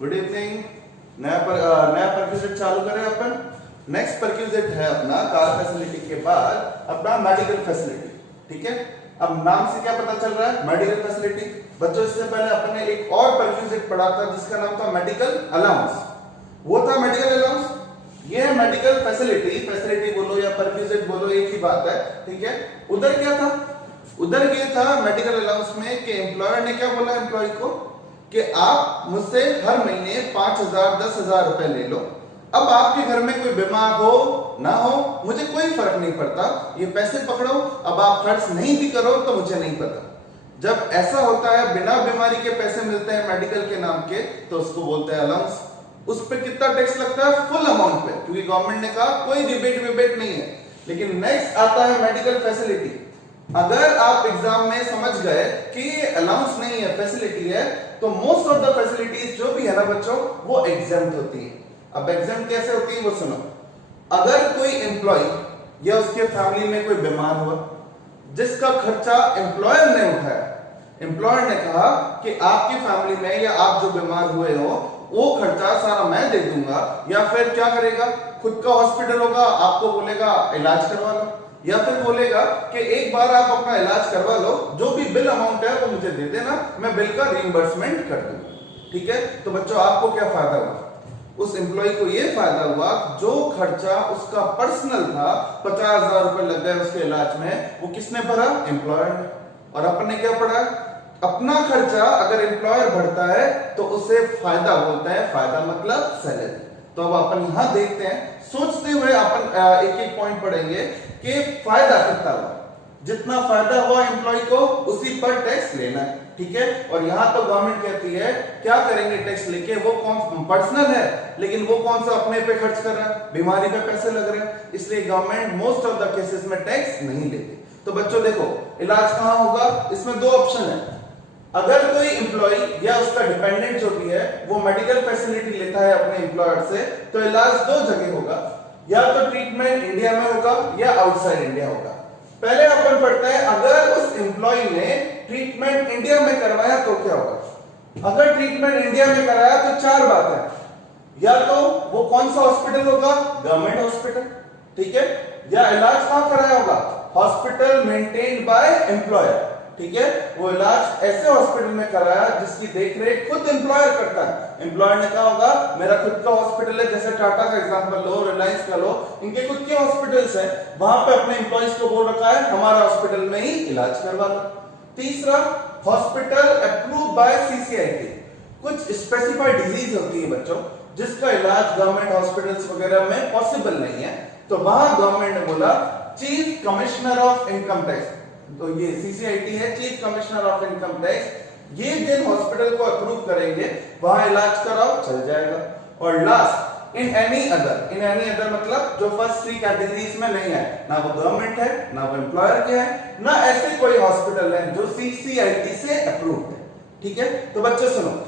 Good evening. नया perquisite चालू करें अपन। नेक्स्ट परक्यूजिट है अपना कार फैसिलिटी के बाद अपना मेडिकल फैसिलिटी। ठीक है, अब नाम से क्या पता चल रहा है, मेडिकल फैसिलिटी। बच्चों इससे पहले अपन ने एक और परक्यूजिट पढ़ा था जिसका नाम था मेडिकल अलाउंस। वो था मेडिकल अलाउंस, ये है मेडिकल फैसिलिटी। फैसिलिटी बोलो या परक्यूजिट बोलो एक ही बात है। ठीक है, उधर क्या था, उधर ये था मेडिकल अलाउंस में कि एम्प्लॉयर ने क्या बोला एम्प्लॉय को कि आप मुझसे हर महीने 5,000 10,000 रुपए ले लो। अब आपके घर में कोई बीमार हो ना हो मुझे कोई फर्क नहीं पड़ता, ये पैसे पकड़ो, अब आप खर्च नहीं भी करो तो मुझे नहीं पता। जब ऐसा होता है बिना बीमारी के पैसे मिलते हैं मेडिकल के नाम के तो उसको बोलते हैं अलाउंस। उस पर कितना टैक्स लगता है, फुल अमाउंट पे, क्योंकि गवर्नमेंट ने कहा कोई रिबेट नहीं है। लेकिन नेक्स्ट आता है मेडिकल फैसिलिटी। अगर आप एग्जाम में समझ गए कि अलाउंस नहीं है फैसिलिटी है तो मोस्ट ऑफ द फैसिलिटीज जो भी है ना बच्चों वो एग्जाम्प्ट होती है। अब एग्जाम्प्ट कैसे होती है वो सुनो। अगर कोई एम्प्लॉय या उसके फैमिली में कोई बीमार हुआ जिसका खर्चा एम्प्लॉयर ने उठाया, एम्प्लॉयर ने कहा कि आपकी फैमिली में या आप जो बीमार हुए हो वो खर्चा सारा मैं दे दूंगा, या फिर क्या करेगा, खुद का हॉस्पिटल होगा, आपको बोलेगा इलाज करवा लो, या फिर बोलेगा कि एक बार आप अपना इलाज करवा लो, जो भी बिल अमाउंट है वो मुझे दे देना, मैं बिल का रीइंबर्समेंट कर दूंगा। ठीक है, तो बच्चों आपको क्या फायदा हुआ, उस एम्प्लॉय को ये फायदा हुआ जो खर्चा उसका पर्सनल था 50,000 रुपए लग गए उसके इलाज में, वो किसने भरा, एम्प्लॉयर ने। और अपन ने क्या पढ़ा, अपना खर्चा अगर एम्प्लॉयर भरता है तो उसे फायदा बोलते हैं, फायदा मतलब सैलरी। तो अब अपन यहां देखते हैं, सोचते हुए अपन एक एक पॉइंट पढ़ेंगे कि फायदा कितना हुआ। जितना फायदा हुआ एम्प्लॉय को उसी पर टैक्स लेना है। ठीक है, और यहां तो गवर्नमेंट कहती है क्या करेंगे टैक्स लेके, वो कौन पर्सनल है लेकिन वो कौन सा अपने पे खर्च कर रहा है, बीमारी पे पैसे लग रहे हैं, इसलिए government most of the cases में टैक्स नहीं लेती। तो बच्चों देखो इलाज कहां होगा, इसमें दो ऑप्शन है। अगर कोई एम्प्लॉय या उसका डिपेंडेंट जो भी है वो मेडिकल फैसिलिटी लेता है अपने एम्प्लॉयर से तो इलाज दो जगह होगा, या तो ट्रीटमेंट इंडिया में होगा या आउटसाइड इंडिया होगा। पहले अपन पढ़ते हैं अगर उस एम्प्लॉय ने ट्रीटमेंट इंडिया में करवाया तो क्या होगा। अगर ट्रीटमेंट इंडिया में कराया तो चार बात है, या तो वो कौन सा हॉस्पिटल होगा, गवर्नमेंट हॉस्पिटल, ठीक है, या इलाज कहां कराया होगा, हॉस्पिटल मेंटेन्ड बाय एम्प्लॉयर। ठीक है, वो इलाज ऐसे हॉस्पिटल में कराया जिसकी देखरेख खुद एम्प्लॉयर करता है। एम्प्लॉयर ने कहा होगा मेरा खुद का हॉस्पिटल है, जैसे टाटा का एग्जांपल लो, रिलायंस का लो, इनके खुद के हॉस्पिटल्स हैं, वहां पे अपने एम्प्लॉइज को बोल रखा है हमारा हॉस्पिटल में ही इलाज करवा लो। तीसरा, हॉस्पिटल अप्रूव बाय सीसीआईटी। कुछ स्पेसिफाइड डिजीज होती है बच्चों जिसका इलाज गवर्नमेंट हॉस्पिटल्स वगैरह में पॉसिबल नहीं है, तो वहां गवर्नमेंट ने बोला chief commissioner of income tax, तो ये सीसीआईटी है, chief commissioner of income tax, ये जिन हॉस्पिटल को अप्रूव करेंगे वहां इलाज कराओ चल जाएगा। और लास्ट, इन एनी अदर मतलब जो फर्स्ट थ्री कैटेगरीज में नहीं है, ना वो गवर्नमेंट है ना वो एम्प्लॉयर के है, ना ऐसे कोई हॉस्पिटल है जो सीसीआईटी से अप्रूव है। ठीक है, तो बच्चों सुनो,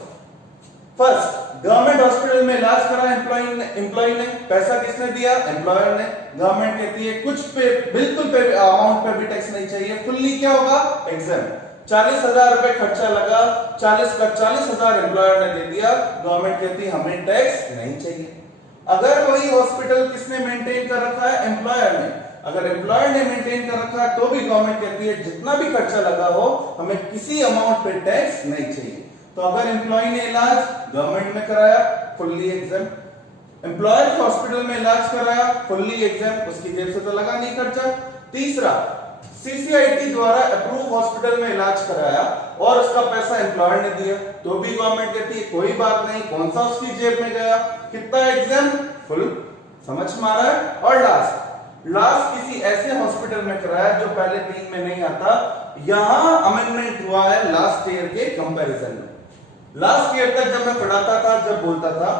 फर्स्ट गवर्नमेंट हॉस्पिटल में इलाज करा एम्प्लॉय ने, पैसा किसने दिया, एम्प्लॉयर ने। गवर्नमेंट कहती है कुछ पे बिल्कुल पे अमाउंट पे भी टैक्स नहीं चाहिए, फुल्ली क्या होगा, एग्जाम। 40,000 रुपए खर्चा लगा, 40 का 40,000 एम्प्लॉयर ने दे दिया, गवर्नमेंट कहती है हमें टैक्स नहीं चाहिए। अगर वही हॉस्पिटल किसने मेंटेन कर रखा है, एम्प्लॉयर ने, अगर एम्प्लॉयर ने मेंटेन कर रखा है तो भी गवर्नमेंट कहती है जितना भी खर्चा लगा हो हमें किसी अमाउंट पे टैक्स नहीं चाहिए। तो अगर एम्प्लॉय ने इलाज गवर्नमेंट में कराया फुल्ली एग्जाम, एम्प्लॉयर के हॉस्पिटल में इलाज कराया फुल्ली एग्जाम, उसकी जेब से तो लगा नहीं खर्चा। तीसरा, सीसीआईटी द्वारा अप्रूव हॉस्पिटल में इलाज कराया और उसका पैसा एम्प्लॉयर ने दिया तो भी गवर्नमेंट कहती है कोई बात नहीं, कौन सा उसकी जेब में गया, कितना एग्जाम, फुल, समझ में आ रहा है। और लास्ट किसी ऐसे हॉस्पिटल में कराया जो पहले 3 में नहीं आता, यहां अमेंडमेंट हुआ है लास्ट ईयर के कंपैरिजन में। लास्ट ईयर तक जब मैं पढ़ाता था, जब बोलता था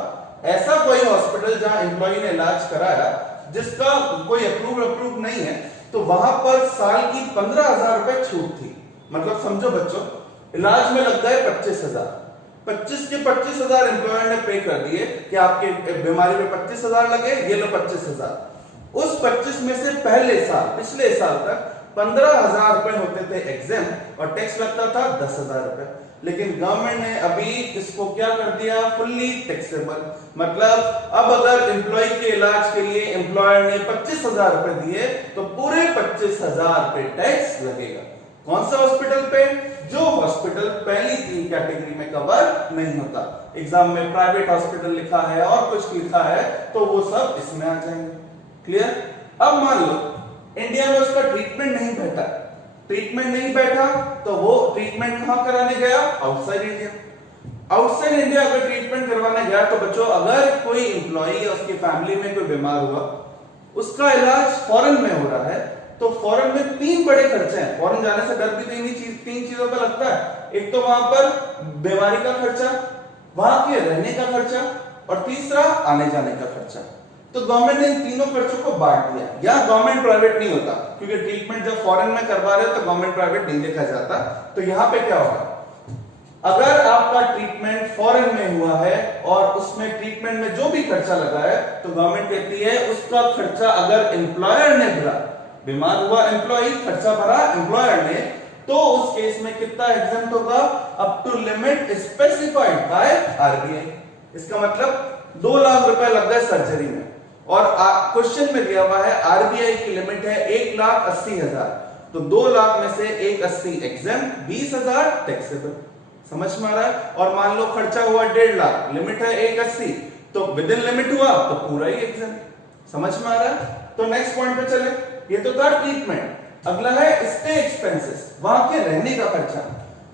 ऐसा कोई हॉस्पिटल जहां एम्प्लॉय ने इलाज कराया जिसका कोई अप्रूव नहीं है तो वहां पर साल की 15,000 रुपए छूट थी। मतलब समझो बच्चों, इलाज में लग गए 25,000, 25 के 25,000 एम्प्लॉयर ने पे कर दिए कि आपके बीमारी में 25,000 लगे, ये लो 25,000। उस 25 में से पहले साल, पिछले साल तक 15,000 रुपए होते थे एग्जाम और टैक्स लगता था 10,000 रुपए। लेकिन गवर्नमेंट ने अभी इसको क्या कर दिया, फुल्ली टैक्सेबल। मतलब अब अगर एम्प्लॉय के इलाज के लिए एम्प्लॉयर ने 25,000 रुपए दिए तो पूरे 25,000 रुपए टैक्स लगेगा। कौन सा हॉस्पिटल पे? जो हॉस्पिटल पहली 3 कैटेगरी में कवर नहीं होता। एग्जाम में प्राइवेट हॉस्पिटल लिखा है और कुछ लिखा है तो वो सब इसमें आ जाएंगे। क्लियर? अब मान लो इंडिया में उसका ट्रीटमेंट नहीं बैठा, ट्रीटमेंट नहीं बैठा तो वो ट्रीटमेंट कहां कराने गया? Outside India. आउटसाइड इंडिया अगर ट्रीटमेंट करवाने गया तो बच्चों अगर कोई एम्प्लॉय या उसकी फैमिली में कोई बीमार हुआ, उसका इलाज फॉरेन में हो रहा है, तो फॉरेन में 3 बड़े खर्चे हैं। फॉरेन जाने से डर भी तो इन्हीं 3 चीजों का लगता है। एक तो वहां पर बीमारी का खर्चा, वहां के रहने का खर्चा और तीसरा आने जाने का खर्चा। तो गवर्नमेंट ने इन तीनों खर्चों को बांट दिया। यहां गवर्नमेंट प्राइवेट नहीं होता, क्योंकि ट्रीटमेंट जब फॉरेन में करवा रहे हो तो गवर्नमेंट प्राइवेट नहीं देखा जाता। तो यहां पे क्या होगा, अगर आपका ट्रीटमेंट फॉरेन में हुआ है और उसमें ट्रीटमेंट में जो भी खर्चा लगा है तो गवर्नमेंट कहती है उसका खर्चा अगर एम्प्लॉयर ने भरा, बीमार हुआ एम्प्लॉय, खर्चा भरा एम्प्लॉयर ने, तो उस केस में कितना एग्जेम्प्ट होगा? Up to limit specified by RBI. इसका मतलब 2 लाख रुपए लग गए सर्जरी में और क्वेश्चन में दिया हुआ है आरबीआई की लिमिट है 1,80,000, तो 2 लाख में से 1,80 एग्जेम्प्ट, 20,000 टैक्सेबल। समझ में आ रहा है? और मान लो खर्चा हुआ 1.5 लाख, लिमिट है 1,80, तो विद इन लिमिट हुआ तो पूरा ही एग्जेम्प्ट। समझ में आ रहा है? तो नेक्स्ट पॉइंट पे चले। ये तो था ट्रीटमेंट। अगला है स्टे एक्सपेंसेस, वहां के रहने का खर्चा।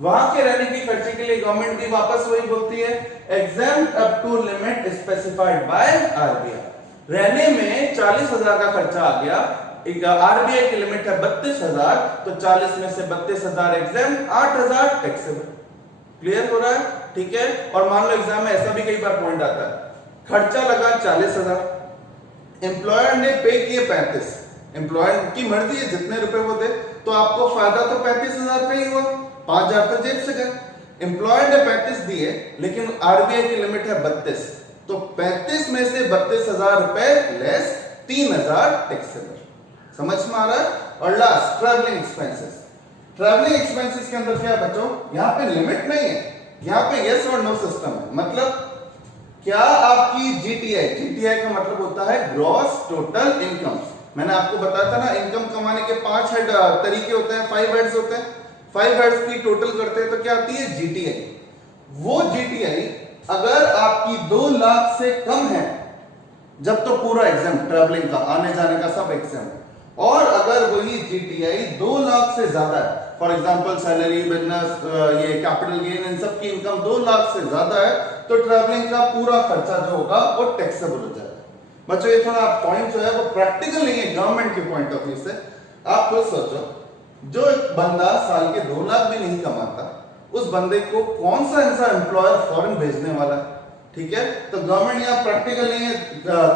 वहां के रहने के खर्चे के लिए गवर्नमेंट भी वापस वही बोलती है exempt up to limit specified by RBI. रहने में 40,000 का खर्चा आ गया, आरबीआई की लिमिट है 32,000, तो 40 में से 32,000 एग्जेम्प्ट, 8,000 टैक्सेबल। क्लियर हो रहा है? ठीक है। और मान लो एग्जाम में ऐसा भी कई बार पॉइंट आता है, खर्चा लगा 40,000, एम्प्लॉयर ने पे किए 35, एम्प्लॉयर की मर्जी है जितने रुपए वो दे, तो आपको फायदा तो 35,000 का ही हुआ, 5,000 तो जेब से गए। एम्प्लॉयर ने 35 दिए लेकिन आरबीआई की लिमिट है 32, तो 35 में से 32,000 रुपए लेस 3,000 टैक्सेबल। समझ में आ रहा है? और last travelling expenses. Travelling expenses के अंदर क्या बच्चों, यहां पे लिमिट नहीं है, यहां पे यस और नो सिस्टम है। मतलब क्या आपकी जीटीआई का मतलब होता है ग्रॉस टोटल इनकम। मैंने आपको बताया था ना, इनकम कमाने के 5 तरीके होते हैं, 5 हेड्स होते हैं। 5 हेड्स की टोटल करते हैं तो क्या आती है? जीटीआई। वो जीटीआई अगर आपकी 2 लाख से कम है, जब तो पूरा एग्जाम, ट्रैवलिंग का, आने जाने का सब एग्जाम, और अगर वही जीटीआई 2 लाख से ज्यादा है, फॉर एग्जांपल सैलरी, बिजनेस, ये कैपिटल गेन, इन सब की इनकम 2 लाख से ज्यादा है, तो ट्रैवलिंग का पूरा खर्चा जो होगा वो टैक्सेबल हो जाएगा। बच्चों ये थोड़ा पॉइंट जो है वो प्रैक्टिकल नहीं है गवर्नमेंट के पॉइंट ऑफ व्यू से। आप खुद सोचो, जो एक बंदा साल के 2 लाख भी नहीं कमाता, उस बंदे को कौन सा ऐसा एम्प्लॉयर फॉरेन भेजने वाला है? ठीक है। तो गवर्नमेंट यहाँ प्रैक्टिकल नहीं है,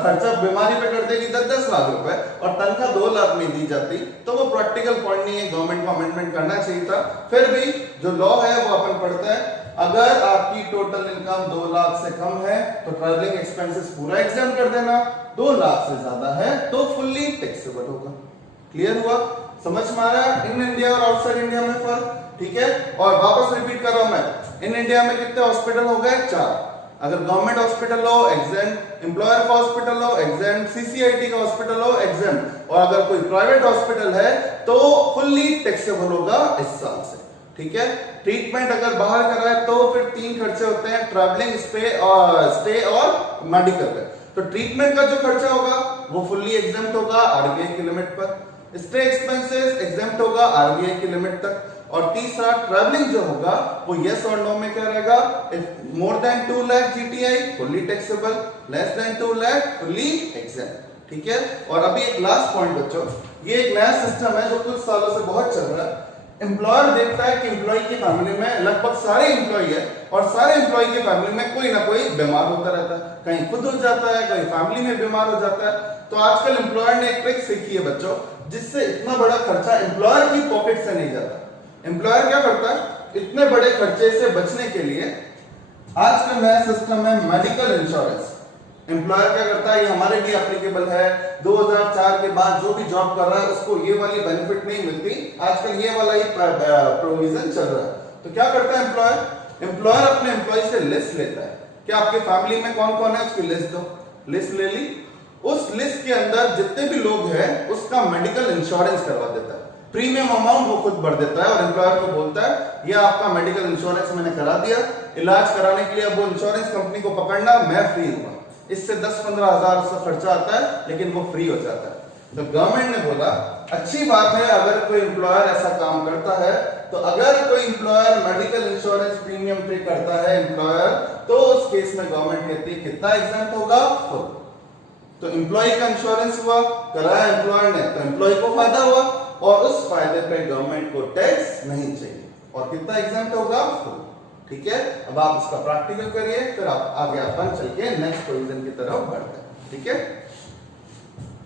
खर्चा बीमारी पे कर देगी 10-10 लाख रुपए और तनख्वाह 2 लाख में दी जाती, तो वो प्रैक्टिकल पॉइंट नहीं है। गवर्नमेंट को अमेंडमेंट करना चाहिए था। फिर भी जो लॉ है वो अपन पढ़ते हैं, अगर आपकी टोटल इनकम 2 लाख से कम है तो ट्रैवलिंग एक्सपेंसेस पूरा एग्जाम कर देना, 2 लाख से ज्यादा है तो फुल्ली टैक्सेबल होगा। क्लियर हुआ? समझ में आ रहा है इन इंडिया और आउटसाइड इंडिया में फर्क? ठीक है। और वापस रिपीट कर रहा हूं मैं, इन इंडिया में कितने हॉस्पिटल हो गए? 4। अगर गवर्नमेंट हॉस्पिटल हो एग्जेम्प्ट, एम्प्लॉयर का हॉस्पिटल हो एग्जेम्प्ट, सीसीआईटी का हॉस्पिटल हो एग्जेम्प्ट, और अगर कोई प्राइवेट हॉस्पिटल है तो फुल्ली टैक्सेबल होगा इस साल से। ठीक है। ट्रीटमेंट अगर बाहर कर रहा है तो फिर 3 खर्चे होते हैं, ट्रैवलिंग, स्टे और मेडिकल पे। तो ट्रीटमेंट का जो खर्चा होगा वो फुल्ली एग्जेम्प्ट होगा आरबीआई की लिमिट पर, स्टे एक्सपेंसेस एग्जेम्प्ट होगा आरबीआई की लिमिट तक, और तीसरा ट्रैवलिंग जो होगा वो यस और नो में क्या रहेगा? If more than 2 lakh GTI fully taxable, less than 2 lakh fully exempt. ठीक है। और अभी एक लास्ट पॉइंट बच्चों, ये एक नया सिस्टम है जो कुछ सालों से बहुत चल रहा है। एम्प्लॉयर देखता है कि एम्प्लॉय की फैमिली में लगभग सारे एम्प्लॉय है और सारे एम्प्लॉय की फैमिली में कोई ना कोई बीमार होता रहता है, कहीं खुद हो जाता है, कहीं फैमिली में बीमार हो जाता है। तो आजकल एम्प्लॉयर ने एक ट्रिक सीखी है बच्चों, जिससे इतना बड़ा खर्चा एम्प्लॉयर की पॉकेट से नहीं जाता। एम्प्लॉयर क्या करता है, इतने बड़े खर्चे से बचने के लिए आज का नया सिस्टम है मेडिकल इंश्योरेंस। एम्प्लॉयर क्या करता है, ये हमारे लिए एप्लीकेबल है, 2004 के बाद जो भी जॉब कर रहा है उसको ये वाली बेनिफिट नहीं मिलती, आजकल ये वाला ही प्रोविजन चल रहा है। तो क्या करता है एम्प्लॉयर, एम्प्लॉयर अपने एम्प्लॉय से लिस्ट लेता है कि आपके फैमिली में कौन कौन है, उसकी लिस्ट दो। लिस्ट ले ली, उस लिस्ट के अंदर जितने भी लोग हैं उसका मेडिकल इंश्योरेंस करवा देता है। प्रीमियम अमाउंट वो खुद भर देता है और एम्प्लॉयर को बोलता है ये आपका मेडिकल इंश्योरेंस मैंने करा दिया, इलाज कराने के लिए अब वो इंश्योरेंस कंपनी को पकड़ना, मैं फ्री हूँ। इससे 10-15 हजार उसका खर्चा आता है, लेकिन वो फ्री हो जाता है। तो गवर्नमेंट ने बोला अच्छी बात है अगर कोई एम्प्लॉयर ऐसा काम करता है, तो अगर कोई एम्प्लॉयर मेडिकल इंश्योरेंस प्रीमियम पे करता है एम्प्लॉयर, तो उस केस में गवर्नमेंट कहती है कितना एग्जाम्प्ट होगा, फुल। तो एम्प्लॉय का इंश्योरेंस हुआ, कराया एम्प्लॉयर ने, तो एम्प्लॉय को फायदा हुआ और उस फायदे पे गवर्नमेंट को टैक्स नहीं चाहिए। और कितना एग्जाम्प्ट होगा, फुल। ठीक है, अब आप इसका प्रैक्टिकल करिए, फिर आप आगे अपन चल के नेक्स्ट प्रोविजन की तरफ बढ़ते हैं। ठीक है।